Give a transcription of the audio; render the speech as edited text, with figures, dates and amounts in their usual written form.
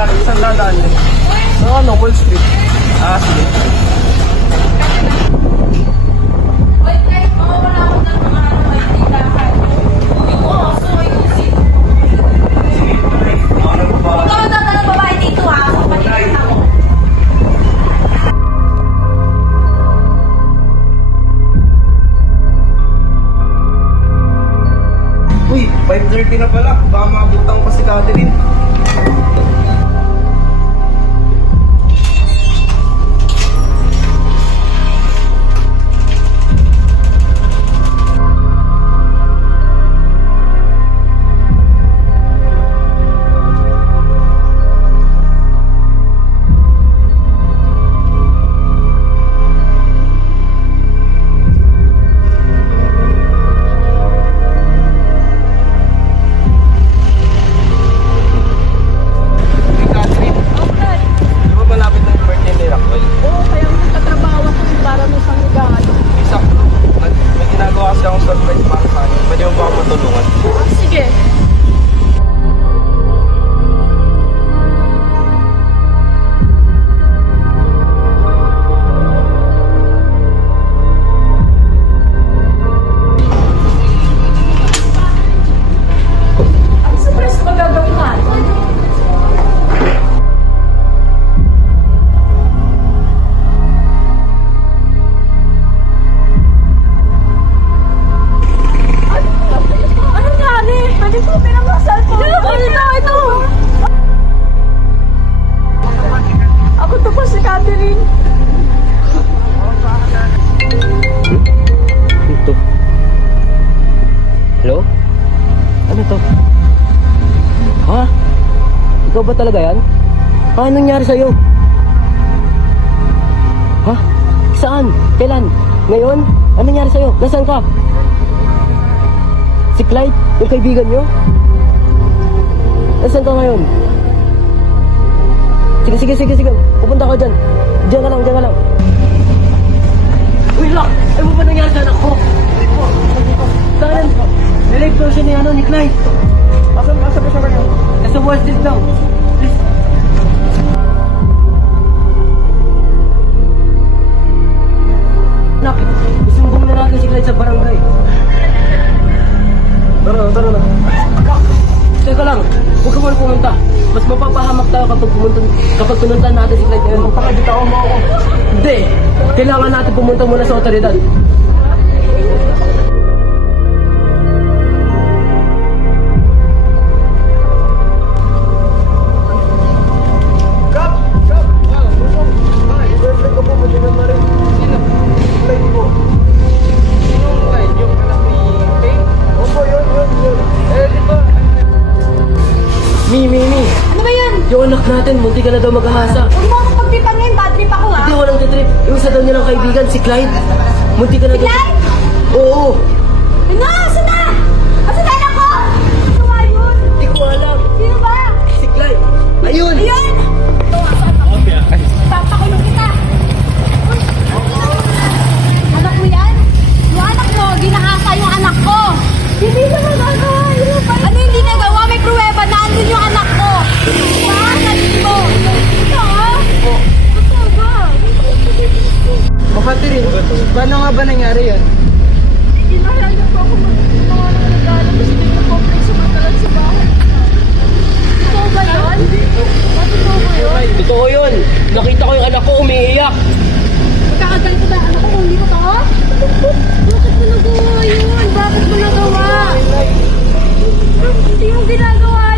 Jackie, isang dadaan din. Ano, Wall Street. Ah, sige. Wait, guys, mawawala ako ng mga tindahan. Oo, so ayusin. Ikaw ang dadalang babae dito ha. So, patigil ako. Uy, 5:30 na pala. Baka mabutang pa si Catherine. Hello? Ano to? Ha? Ikaw ba talaga yan? Ha? Anong nangyari sa'yo? Ha? Saan? Kailan? Ngayon? Anong nangyari sa'yo? Nasaan ka? Si Clyde? Yung kaibigan nyo? Nasaan ka ngayon? Sige. Pupunta ko dyan. Diyan ka lang. Uy, Lak! Ano ba nangyari sa anak ko? Saan? Nilive daw siya ni Clyde. Asan ba siya kayo? Nasa Wall Street daw. Please. Nak, isumbong na natin si Clyde sa barangay. Tara na. Teka lang, huwag ka muna pumunta. Mas mapapahamak tayo kapag pinuntahan natin si Clyde ngayon. Magpakabitawan mo ako. Hindi! Kailangan natin pumunta muna sa otoridad. Mi. Ano ba yan? Yung anak natin, munti ka na daw maghahasa. Huwag mo akong pagtripan ngayon. Bad trip ako ha. Hindi, walang titrip. Yung isa daw nilang kaibigan, si Clyde. Munti ka na daw. Clyde? Oo. Ano? Asan na? Asan na anak ko? Sino ba yun? Hindi ko alam. Sino ba? Si Clyde. Ayun! Ayun! Ito, asan ako? Papakulong kita. Uy, anak mo yan? Yung anak mo, ginahasa yung anak ko. Hindi na magagawa. Ano yung hindi nagawa? May pruweba na andun yung anak ko. Diba? Sabihin mo. Ito ah. Totoo ba? O Catherine, paano nga ba nangyari yan? Ginahaya po ako mga regalo. Kasi hindi ko po sumatalan sa bahay. Totoo ba yun? Totoo ba yun? Totoo yun. Nakita ko yung anak ko umiiyak. Magkakaganto ba? Ano ko kung hindi mo to? Bakit mo nagawa yun? Bakit mo nagawa? Hindi mo ginagawa